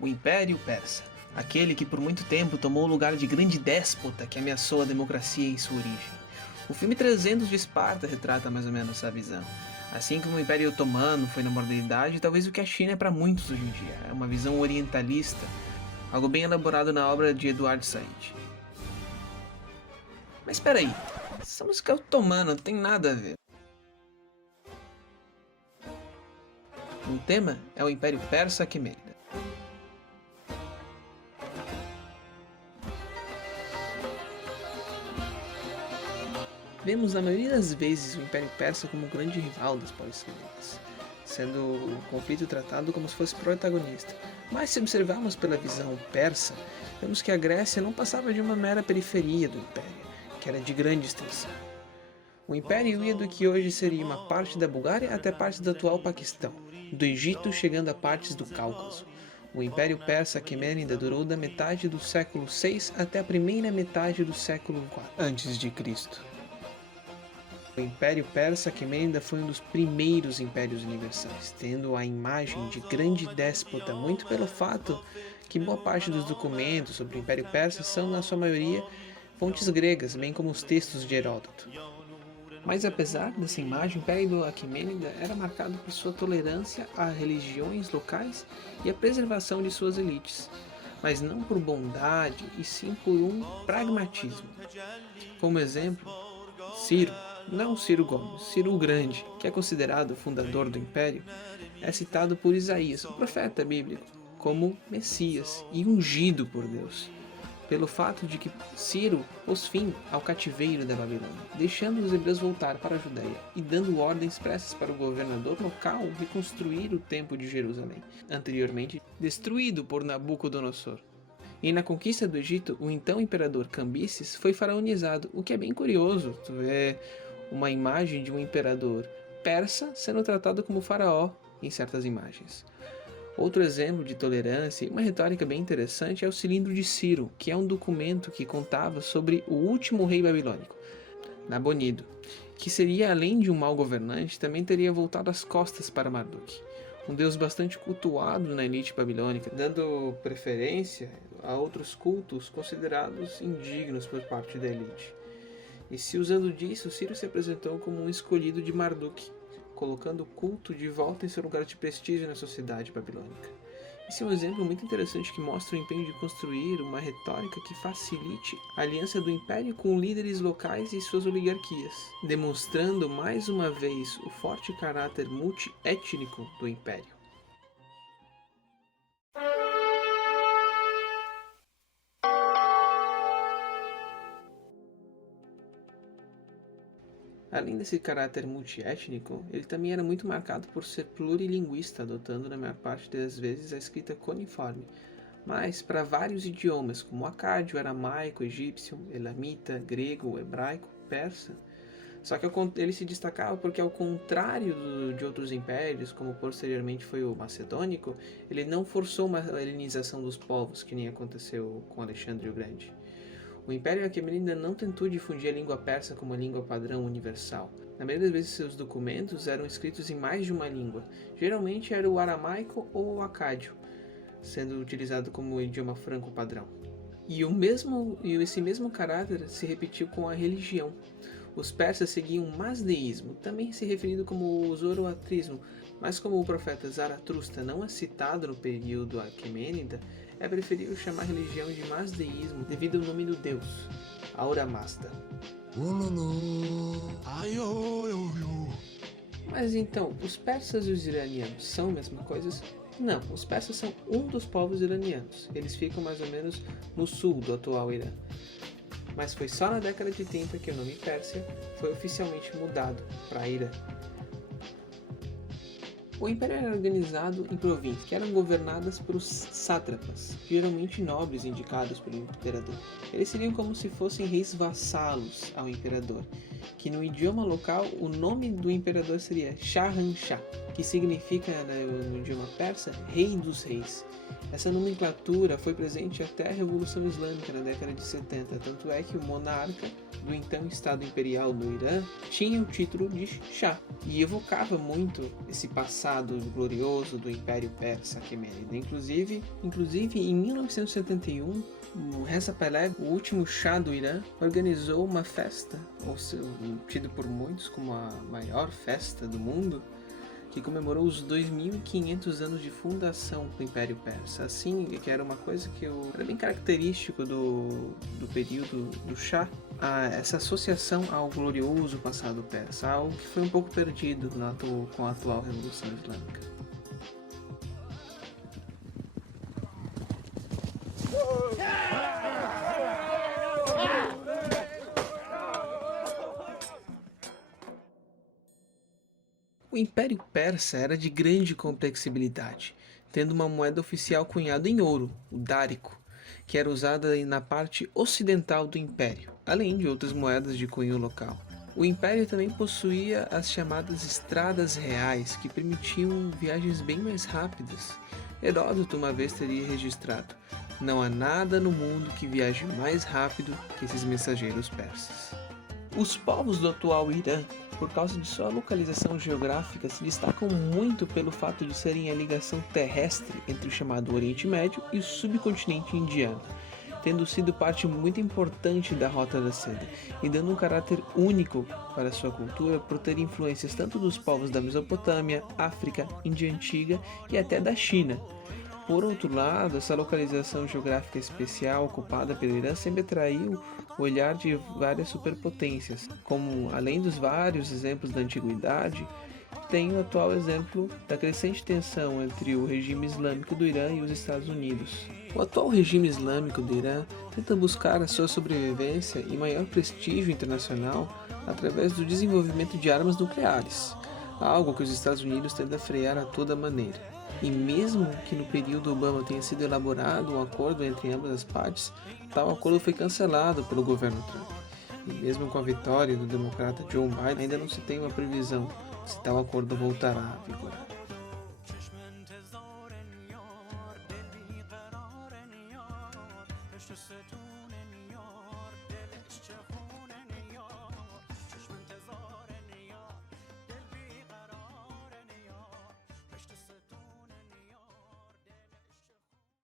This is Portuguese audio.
O Império Persa, aquele que por muito tempo tomou o lugar de grande déspota que ameaçou a democracia em sua origem. O filme 300 de Esparta retrata mais ou menos essa visão. Assim como o Império Otomano foi na modernidade, talvez o que a China é para muitos hoje em dia. É uma visão orientalista, algo bem elaborado na obra de Eduard Said. Mas espera aí, essa música otomana não tem nada a ver. O tema é o Império Persa Aquemênida. Vemos na maioria das vezes o Império Persa como o grande rival das polis semíticas, sendo o conflito tratado como se fosse protagonista. Mas se observarmos pela visão persa, vemos que a Grécia não passava de uma mera periferia do Império, que era de grande extensão. O Império ia do que hoje seria uma parte da Bulgária até parte do atual Paquistão, do Egito chegando a partes do Cáucaso. O Império Persa Aquemênida durou da metade do século VI até a primeira metade do século IV a.C. O Império Persa Aquemênida foi um dos primeiros impérios universais, tendo a imagem de grande déspota, muito pelo fato que boa parte dos documentos sobre o Império Persa são, na sua maioria, fontes gregas, bem como os textos de Heródoto. Mas apesar dessa imagem, o Império Aquemênida era marcado por sua tolerância a religiões locais e a preservação de suas elites, mas não por bondade e sim por um pragmatismo. Como exemplo, Ciro, não Ciro Gomes, Ciro o Grande, que é considerado o fundador do Império, é citado por Isaías, o profeta bíblico, como Messias e ungido por Deus, pelo fato de que Ciro pôs fim ao cativeiro da Babilônia, deixando os hebreus voltar para a Judéia e dando ordens expressas para o governador local reconstruir o Templo de Jerusalém, anteriormente destruído por Nabucodonosor. E na conquista do Egito, o então imperador Cambises foi faraonizado, o que é bem curioso, tu vê uma imagem de um imperador persa sendo tratado como faraó em certas imagens. Outro exemplo de tolerância e uma retórica bem interessante é o Cilindro de Ciro, que é um documento que contava sobre o último rei babilônico, Nabonido, que seria, além de um mau governante, também teria voltado as costas para Marduk, um deus bastante cultuado na elite babilônica, dando preferência a outros cultos considerados indignos por parte da elite. E se usando disso, Ciro se apresentou como um escolhido de Marduk, colocando o culto de volta em seu lugar de prestígio na sociedade babilônica. Esse é um exemplo muito interessante que mostra o empenho de construir uma retórica que facilite a aliança do império com líderes locais e suas oligarquias, demonstrando mais uma vez o forte caráter multiétnico do império. Além desse caráter multiétnico, ele também era muito marcado por ser plurilinguista, adotando na maior parte das vezes a escrita cuneiforme, mas para vários idiomas como acádio, aramaico, egípcio, elamita, grego, hebraico, persa. Só que ele se destacava porque, ao contrário de outros impérios, como posteriormente foi o macedônico, ele não forçou uma helenização dos povos, que nem aconteceu com Alexandre o Grande. O Império Aquemênida não tentou difundir a língua persa como a língua padrão universal. Na maioria das vezes, seus documentos eram escritos em mais de uma língua. Geralmente era o aramaico ou o acádio, sendo utilizado como idioma franco padrão. E esse mesmo caráter se repetiu com a religião. Os persas seguiam o mazdeísmo, também se referindo como o zoroatrismo, mas como o profeta Zaratrusta não é citado no período Aquemênida, é preferível chamar a religião de mazdeísmo devido ao nome do deus, Ahura Mazda. Mas então, os persas e os iranianos são a mesma coisa? Não, os persas são um dos povos iranianos. Eles ficam mais ou menos no sul do atual Irã. Mas foi só na década de 30 que o nome Pérsia foi oficialmente mudado para Irã. O império era organizado em províncias que eram governadas por sátrapas, geralmente nobres indicados pelo imperador. Eles seriam como se fossem reis vassalos ao imperador, que no idioma local o nome do imperador seria Shahanshah, que significa no idioma persa Rei dos Reis. Essa nomenclatura foi presente até a Revolução Islâmica na década de 70, tanto é que o monarca do então Estado Imperial do Irã tinha o título de Shah e evocava muito esse passado passado glorioso do Império Persa Aquemênida. Inclusive em 1971, o Reza Pahlavi, o último Shah do Irã, organizou uma festa, tido por muitos como a maior festa do mundo, que comemorou os 2.500 anos de fundação do Império Persa. Assim, que era uma coisa que era bem característico do período do Shah, essa associação ao glorioso passado persa, algo que foi um pouco perdido com a atual Revolução Islâmica. O Império Persa era de grande complexibilidade, tendo uma moeda oficial cunhada em ouro, o dárico, que era usada na parte ocidental do Império, além de outras moedas de cunho local. O Império também possuía as chamadas estradas reais, que permitiam viagens bem mais rápidas. Heródoto uma vez teria registrado: "Não há nada no mundo que viaje mais rápido que esses mensageiros persas." Os povos do atual Irã, por causa de sua localização geográfica, se destacam muito pelo fato de serem a ligação terrestre entre o chamado Oriente Médio e o subcontinente indiano, tendo sido parte muito importante da Rota da Seda e dando um caráter único para sua cultura por ter influências tanto dos povos da Mesopotâmia, África, Índia Antiga e até da China. Por outro lado, essa localização geográfica especial ocupada pelo Irã sempre atraiu o olhar de várias superpotências, como, além dos vários exemplos da antiguidade, tem o atual exemplo da crescente tensão entre o regime islâmico do Irã e os Estados Unidos. O atual regime islâmico do Irã tenta buscar a sua sobrevivência e maior prestígio internacional através do desenvolvimento de armas nucleares, algo que os Estados Unidos tentam frear a toda maneira. E mesmo que no período Obama tenha sido elaborado um acordo entre ambas as partes, tal acordo foi cancelado pelo governo Trump. E mesmo com a vitória do democrata Joe Biden, ainda não se tem uma previsão se tal acordo voltará a vigorar.